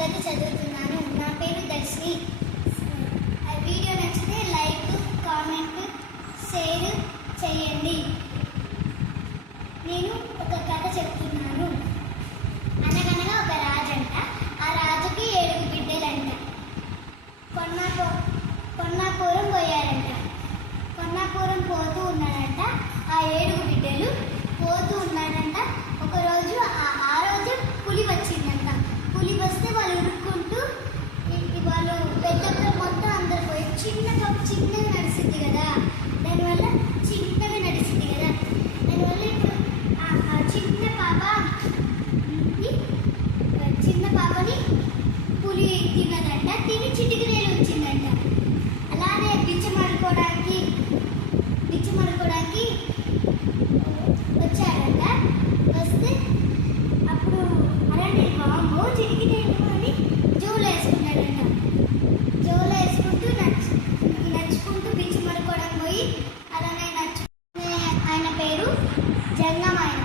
తరగతి చదువుతున్నాను. నా పేరు దర్శిని. ఆ వీడియో నచ్చితే లైక్ కామెంట్ షేర్ చేయండి. నేను ఒక కథ చెప్తున్నాను. అనగనగా ఒక రాజంట. ఆ రాజుకి ఏడుగు బిడ్డలంట. కొన్నాపో కొన్నాపురం పోయారంట. కొన్నాపురం పోతూ ఉన్నాడంట. ఆ ఏడుగు బిడ్డలు పోతూ ఉన్నాడంట ఒకరోజు ఆ చిటికిరేలు వచ్చిందంట. అలానే పిచ్చి మడుకోవడానికి పిచ్చి మడుకోవడానికి వచ్చారంట. వస్తే అప్పుడు అలాంటి బాంబు చిటికిరేలు అని జోలు వేసుకున్నాడంట. జోలు వేసుకుంటూ నచ్చు పిచ్చి బిచ్చమాడుకోవడానికి పోయి అలానే నచ్చుకునే ఆయన పేరు జంగమాయన.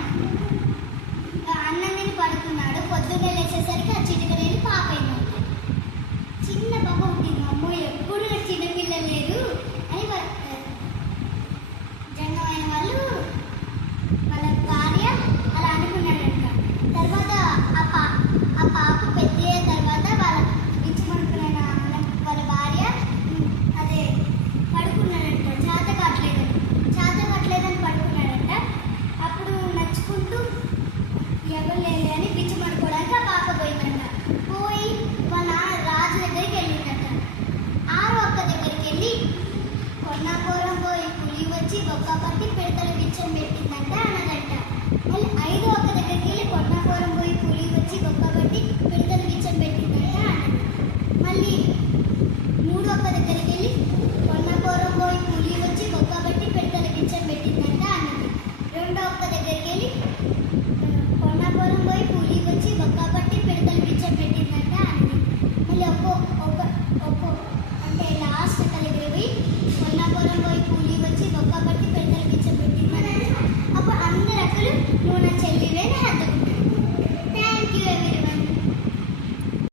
అన్నం తిని పడుకున్నాడు. పొద్దున్నే లేచేసరికి papá que